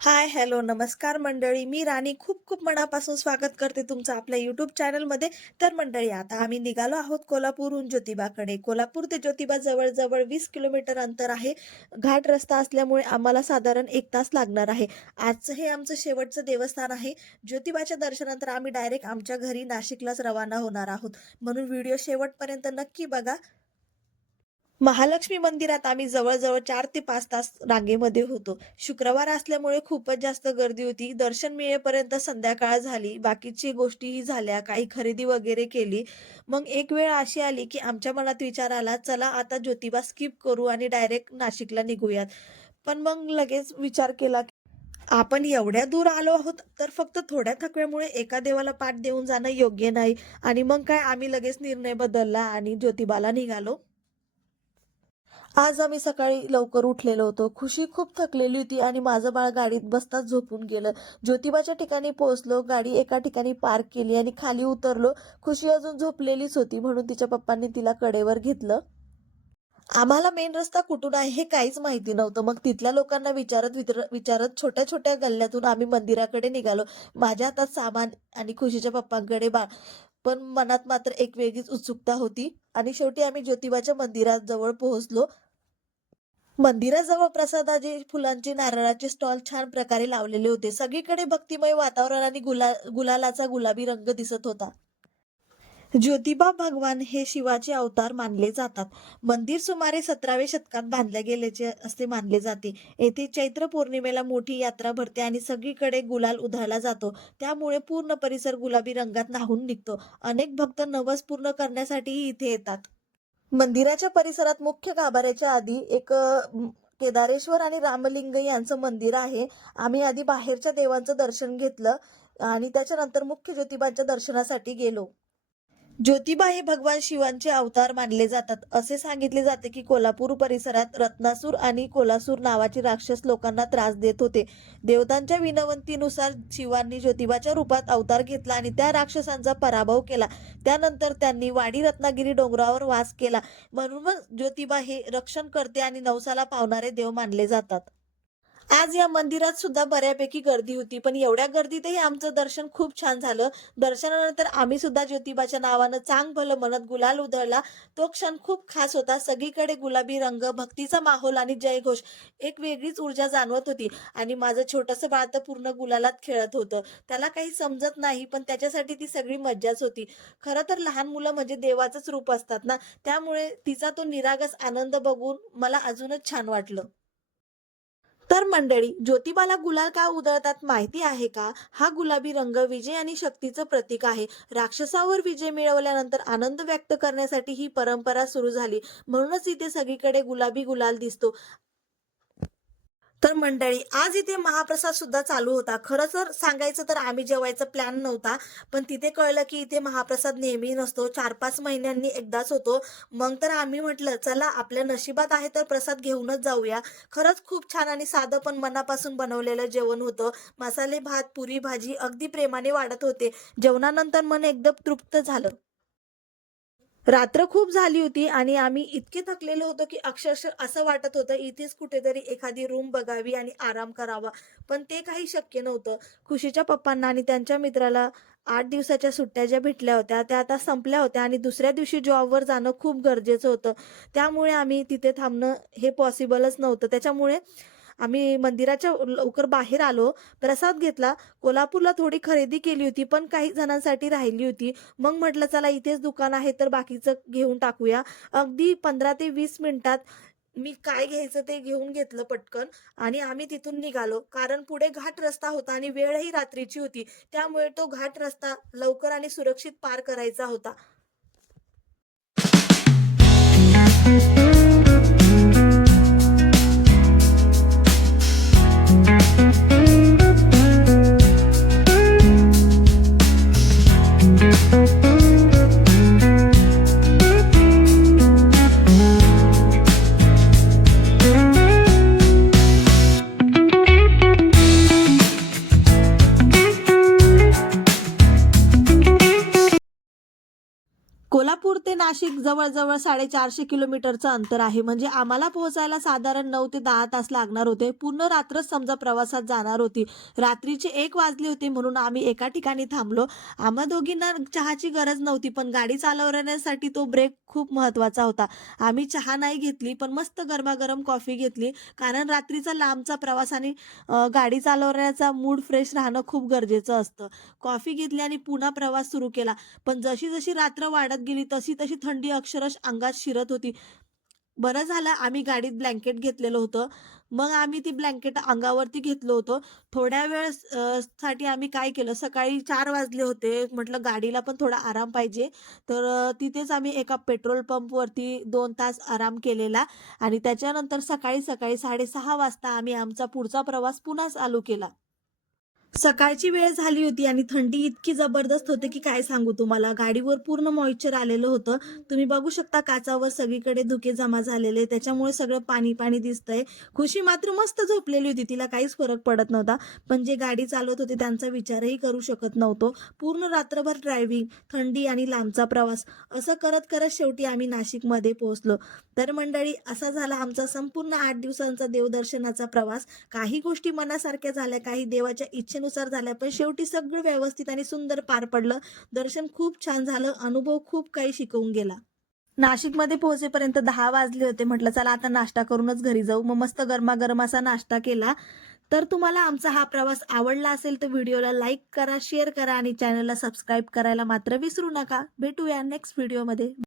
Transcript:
हाय, hello, नमस्कार मंडळी. मी राणी खूप खूप मनापासून स्वागत करते तुमचं आपल्या यूट्यूब चॅनलमध्ये. तर मंडळी, आता आम्ही निघालो आहोत कोल्हापूरहून ज्योतिबाकडे. कोल्हापूर ते ज्योतिबा जवळ 20 किलोमीटर अंतर आहे. घाट रस्ता असल्यामुळे आम्हाला साधारण 1 तास लागणार आहे. आजचं हे आमचं शेवटचं देवस्थान आहे. ज्योतिबाच्या दर्शनानंतर आम्ही डायरेक्ट आमच्या घरी नाशिकलाच रवाना होणार आहोत. म्हणून व्हिडिओ शेवटपर्यंत नक्की बघा. महालक्ष्मी मंदिरात आम्ही जवळ-जवळ 4 ते 5 तास रांगेमध्ये होतो. शुक्रवार असल्यामुळे खूपच जास्त गर्दी होती. दर्शन मिळेपर्यंत संध्याकाळ झाली. बाकीची गोष्टीही झाल्या, काही खरेदी वगैरे केली. मग एक वेळ अशी आली, की आमच्या मनात विचार आला, चला आता ज्योतिबा स्किप करू आणि डायरेक्ट नाशिकला निघूयात. पण मग लगेच विचार केला, की आपण एवढ्या दूर आलो आहोत, तर फक्त थोड्या थकव्यामुळे एका देवाला पाठ देऊन जाणं योग्य नाही. आणि मग काय आम्ही लगेच निर्णय बदलला आणि ज्योतिबाला निघालो. आज आम्ही सकाळी लवकर उठलेलो होतो. खुशी खूप थकलेली होती आणि माझं बाळ गाडीत बसताच झोपून गेलं. ज्योतिबाच्या ठिकाणी पोहोचलो. गाडी एका ठिकाणी पार्क केली आणि खाली उतरलो. खुशी अजून झोपलेलीच होती म्हणून तिच्या पप्पांनी तिला कडेवर घेतलं. आम्हाला मेन रस्ता कुठून आहे हे काहीच माहिती नव्हतं. मग तिथल्या लोकांना विचारत छोट्या-छोट्या गल्ल्यातून आम्ही मंदिराकडे निघालो. माझ्या हातात सामान आणि खुशीच्या पप्पांकडे पण मनात मात्र एक वेगळीच उत्सुकता होती आणि शेवटी आम्ही ज्योतिबाच्या मंदिराजवळ पोहोचलो. मंदिराजवळ प्रसादाचे, फुलांचे, नारळाचे स्टॉल छान प्रकारे लावलेले होते. सगळीकडे भक्तिमय वातावरण आणि गुलालाचा गुलाबी रंग दिसत होता. ज्योतिबा भगवान हे शिवाचे अवतार मानले जातात. मंदिर सुमारे 17व्या शतकात बांधले गेल्याचे असे मानले जाते. येथे चैत्र पौर्णिमेला मोठी यात्रा भरते आणि सगळीकडे गुलाल उधळला जातो. त्यामुळे पूर्ण परिसर गुलाबी रंगात न्हाऊन निघतो. अनेक भक्त नवस पूर्ण करण्यासाठीही इथे येतात. मंदिराच्या परिसरात मुख्य गाभाऱ्याच्या आधी केदारेश्वर आणि रामलिंग यांचं मंदिर आहे. आम्ही आधी बाहेरच्या देवांचं दर्शन घेतलं आणि त्याच्यानंतर मुख्य ज्योतिबाच्या दर्शनासाठी गेलो. ज्योतिबा हे भगवान शिवांचे अवतार मानले जातात. असे सांगितले जाते की कोल्हापूर परिसरात रत्नासूर आणि कोलासूर नावाचे राक्षस लोकांना त्रास देत होते. देवतांच्या विनंतीनुसार शिवांनी ज्योतिबाच्या रूपात अवतार घेतला आणि त्या राक्षसांचा पराभव केला. त्यानंतर त्यांनी वाडी रत्नागिरी डोंगरावर वास केला. म्हणूनच ज्योतिबा हे रक्षणकर्ते आणि नवसाला पावणारे देव मानले जातात. आज या मंदिरात सुद्धा बऱ्यापैकी गर्दी होती. पण एवढ्या गर्दीतही आमचं दर्शन खूप छान झालं. दर्शनानंतर आम्ही सुद्धा ज्योतिबाच्या नावानं चांगभलं म्हणत गुलाल उधळला. तो क्षण खूप खास होता. सगळीकडे गुलाबी रंग, भक्तीचा माहोल आणि जयघोष. एक वेगळीच ऊर्जा जाणवत होती आणि माझं छोटंसं बाळ तर पूर्ण गुलालात खेळत होतं. त्याला काही समजत नाही, पण त्याच्यासाठी ती सगळी मज्जाच होती. खरं तर लहान मुलं म्हणजे देवाचंच रूप असतात ना, त्यामुळे तिचा तो निरागस आनंद बघून मला अजूनच छान वाटलं. तर मंडळी, ज्योतिबाला गुलाल का उधळतात माहिती आहे का? हा गुलाबी रंग विजय आणि शक्तीचं प्रतीक आहे. राक्षसावर विजय मिळवल्यानंतर आनंद व्यक्त करण्यासाठी ही परंपरा सुरू झाली. म्हणूनच इथे सगळीकडे गुलाबी गुलाल दिसतो. तर मंडळी, आज इथे महाप्रसाद सुद्धा चालू होता. खरं तर सांगायचं तर आम्ही जेवायचा प्लॅन नव्हता. पण तिथे कळलं की इथे महाप्रसाद नेहमी नसतो. 4-5 महिन्यांनी एकदाच होतो. मग तर आम्ही म्हटलं, चला आपल्या नशिबात आहे तर प्रसाद घेऊनच जाऊया. खरंच खूप छान आणि साधं पण मनापासून बनवलेलं जेवण होतं. मसाले भात, पुरी भाजी अगदी प्रेमाने वाढत होते. जेवणानंतर मन एकदम तृप्त झालं. रात्र खूप झाली होती आणि आम्ही इतके थकलेलो होतो की अक्षरशः असं वाटत होतं इथेच कुठेतरी एखादी रूम बघावी आणि आराम करावा. पण ते काही शक्य नव्हतं. खुशीच्या पप्पांना आणि त्यांच्या मित्राला 8 दिवसाच्या सुट्ट्या ज्या भेटल्या होत्या त्या आता संपल्या होत्या आणि दुसऱ्या दिवशी जॉबवर जाणं खूप गरजेचं होतं. त्यामुळे आम्ही तिथे थांबणं हे पॉसिबलच नव्हतं. त्याच्यामुळे आम्ही मंदिराच्या लवकर बाहेर आलो. प्रसाद घेतला. कोल्हापूरला थोडी खरेदी केली होती, पण काही जणांसाठी राहिली होती. मग म्हटलं चला इथेच दुकान आहे तर बाकीचं घेऊन टाकूया. अगदी 15 ते 20 मिनिटात मी काय घ्यायचं ते घेऊन घेतलं पटकन आणि आम्ही तिथून निघालो. कारण पुढे घाट रस्ता होता आणि वेळही रात्रीची होती. त्यामुळे तो घाट रस्ता लवकर आणि सुरक्षित पार करायचा होता. नागपूर ते नाशिक जवळ-जवळ 450 किलोमीटरचं अंतर आहे. म्हणजे आम्हाला पोहोचायला साधारण 9 ते 10 तास लागणार होते. पूर्ण रात्रच समजा प्रवासात जाणार होती. रात्रीचे 1 वाजले होते म्हणून आम्ही एका ठिकाणी थांबलो. आम्हा दोघींना चहाची गरज नव्हती, पण गाडी चालवण्यासाठी तो ब्रेक खूप महत्त्वाचा होता. आम्ही चहा नाही घेतली, पण मस्त गरमागरम कॉफी घेतली. कारण रात्रीचा लांबचा प्रवास आणि गाडी चालवण्याचा मूड फ्रेश राहणं खूप गरजेचं असतं. कॉफी घेतली आणि पुन्हा प्रवास सुरू केला. पण जशी-जशी रात्र वाढत गेली, तशी-तशी थंडी अक्षरशः अंगात शिरत होती. बरं झालं आम्ही गाडीत ब्लँकेट घेतलेलं होतं. मग आम्ही ती ब्लँकेट अंगावरती घेतलं होतं. थोड्या वेळ साठी आम्ही काय केलं, सकाळी 4 वाजले होते. म्हटलं गाडीला पण थोडा आराम पाहिजे. तर तिथेच आम्ही एका पेट्रोल पंपवरती 2 तास आराम केलेला आणि त्याच्यानंतर सकाळी-सकाळी 6:30 वाजता आम्ही आमचा पुढचा प्रवास पुन्हा चालू केला. सकाळची वेळ झाली होती आणि थंडी इतकी जबरदस्त होती की काय सांगू तुम्हाला. गाडीवर पूर्ण मॉइश्चर आलेलं होतं. तुम्ही बघू शकता काचावर सगळीकडे धुके जमा झालेले. त्याच्यामुळे सगळं पाणी-पाणी दिसतंय. खुशी मात्र मस्त झोपलेली होती. तिला काहीच फरक पडत नव्हता. पण जे गाडी चालवत होते त्यांचा विचारही करू शकत नव्हतो. पूर्ण रात्रभर ड्रायव्हिंग, थंडी आणि लांबचा प्रवास असं करत-करत शेवटी आम्ही नाशिकमध्ये पोहोचलो. तर मंडळी असा झाला आमचा संपूर्ण 8 दिवसांचा देवदर्शनाचा प्रवास. काही गोष्टी मनासारख्या झाल्या, काही देवाच्या इच्छेनुसार झाल्या, पण शेवटी सगळं व्यवस्थित आणि सुंदर पार पडलं. दर्शन खूप छान झालं. अनुभव खूप काही शिकवून गेला. नाशिकमध्ये पोहोचेपर्यंत 10 वाजले होते. म्हटलं चला आता नाश्ता करूनच घरी जाऊ. मग मस्त गरमागरम असा नाश्ता केला. तर तुम्हाला आमचा हा प्रवास आवडला असेल तर व्हिडिओला लाईक करा, शेअर करा आणि चॅनलला सबस्क्राईब करायला मात्र विसरू नका. भेटूया नेक्स्ट व्हिडिओमध्ये.